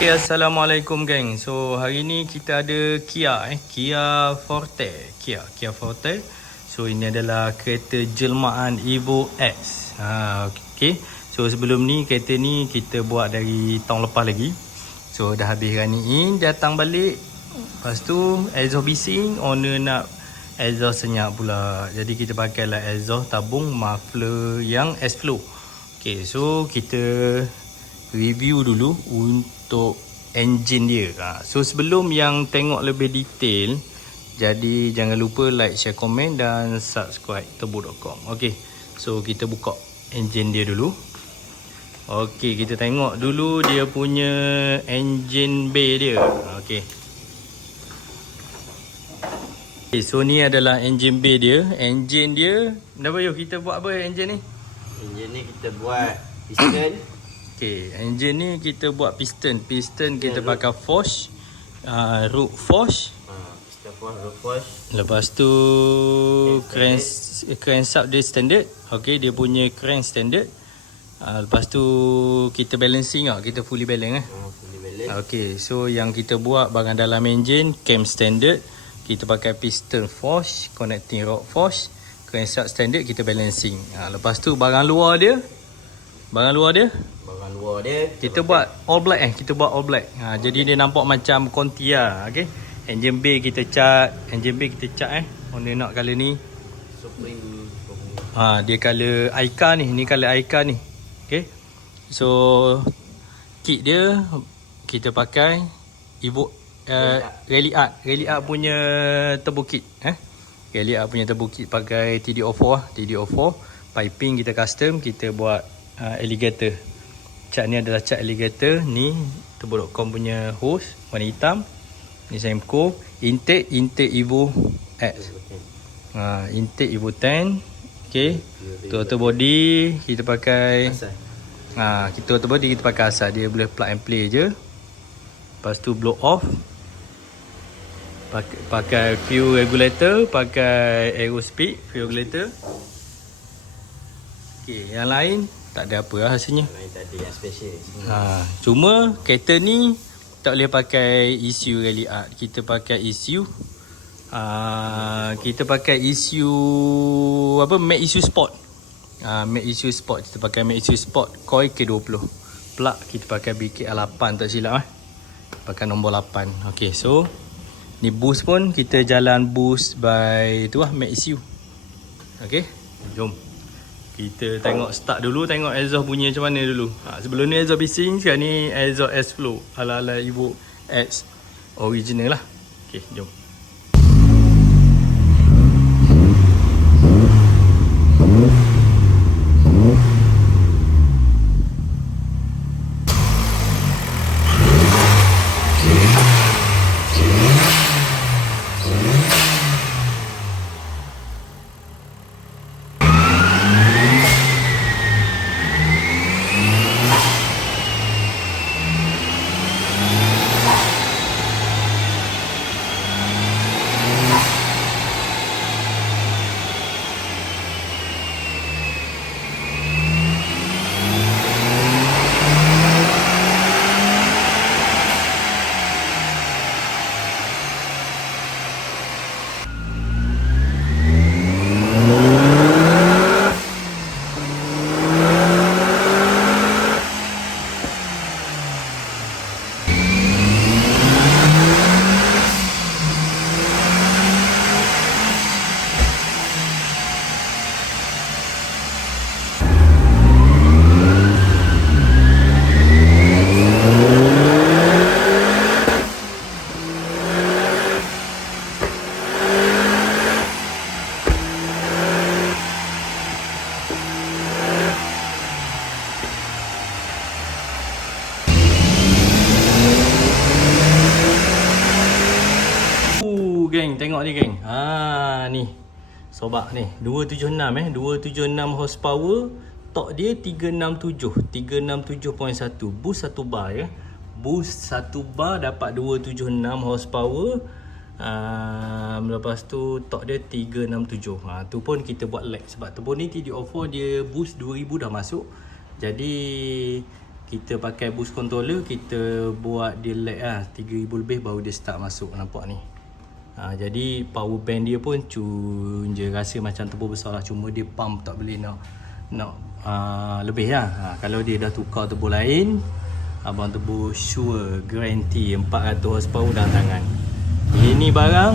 Okay, Assalamualaikum geng. So hari ni kita ada Kia Forte. Kia Forte. So ini adalah kereta jelmaan Evo X. Okay. So sebelum ni kereta ni kita buat dari tahun lepas lagi. So dah habis running in, datang balik. Lepas tu exhaust bising, owner nak exhaust senyap pula. Jadi kita pakailah exhaust tabung muffler yang S-Flow. Okay, so kita review dulu untuk engine dia. So sebelum yang tengok lebih detail, jadi jangan lupa like, share, komen dan subscribe turbo.com. Okay, so kita buka engine dia dulu. Okay, kita tengok dulu dia punya engine bay dia. Okay, so ni adalah engine bay dia. Engine dia, kenapa yuk kita buat apa engine ni? Engine ni kita buat piston. Okay, engine ni kita buat piston. Piston kita pakai force, root force. Piston force, root force. Lepas tu crankshaft dia standard. Okay, dia punya crank standard. Lepas tu kita balancing kita fully balance Fully balance. Okay, so yang kita buat bahagian dalam engine cam standard. Kita pakai piston force, connecting rod force, crankshaft standard, kita balancing. Lepas tu barang luar dia kita buat all black kita buat all black. Jadi dia nampak macam Conti okey. Engine bay kita cat, Owner nak color ni. Supreme. Dia color Aika ni, color Aika ni. Okey. So kit dia kita pakai Evo Rally Art punya turbo kit. Rally Art punya turbo kit pakai TD04. Piping kita custom, kita buat alligator. Cat ni adalah cat alligator. Ni turbo.com punya hose warna hitam. Ni Semco. Intake Evo X. Intake Evo 10. Okay. Total body kita pakai total body kita pakai asal. Dia boleh plug and play je. Lepas tu blow off. Pakai fuel regulator, pakai aerospeed fuel regulator. Okay, yang lain tak ada apa rasanya. Lain tak ada yang special. Cuma kereta ni tak boleh pakai ECU Rally Art. Kita pakai ECU. Kita pakai ECU Mac ECU Sport. Mac ECU Sport. Kita pakai Mac ECU Sport coil K20. Plug kita pakai BKL8 tak silap pakai nombor 8. Okay, so ni boost pun kita jalan boost by Mac ECU. Okay, jom kita tengok start dulu, tengok exhaust bunyi macam mana dulu. Sebelum ni exhaust bising, sekarang ni exhaust S-Flow ala-ala Evo X original lah. Okay, jom. Geng, tengok ni geng. Ni. Sobak ni. 276 276 horsepower. Torque dia 367. 367.1. Boost 1 bar Boost 1 bar dapat 276 horsepower. Lepas tu torque dia 367. Tu pun kita buat lag sebab turbo ni TD04 dia boost 2000 dah masuk. Jadi kita pakai boost controller, kita buat dia lag lah 3000 lebih baru dia start masuk, nampak ni. Jadi power bank dia pun cun je, rasa macam turbo besar lah, cuma dia pump tak boleh nak lebih lah. Kalau dia dah tukar turbo lain, abang turbo sure guarantee 400 horsepower dah tangan. Ini barang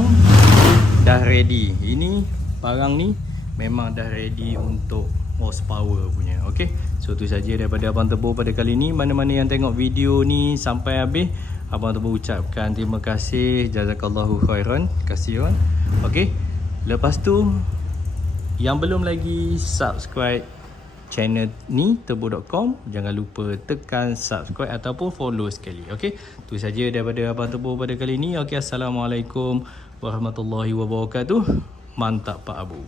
dah ready. Ini barang ni memang dah ready untuk horsepower punya. Okey. So tu saja daripada abang Tebo pada kali ni. Mana-mana yang tengok video ni sampai habis, abang Tebo ucapkan terima kasih, jazakallahu khairan, kasihan. Okey. Lepas tu yang belum lagi subscribe channel ni tebo.com, jangan lupa tekan subscribe ataupun follow sekali. Okey. Tu saja daripada abang Tebo pada kali ni. Okey, assalamualaikum warahmatullahi wabarakatuh. Mantap Pak Abu.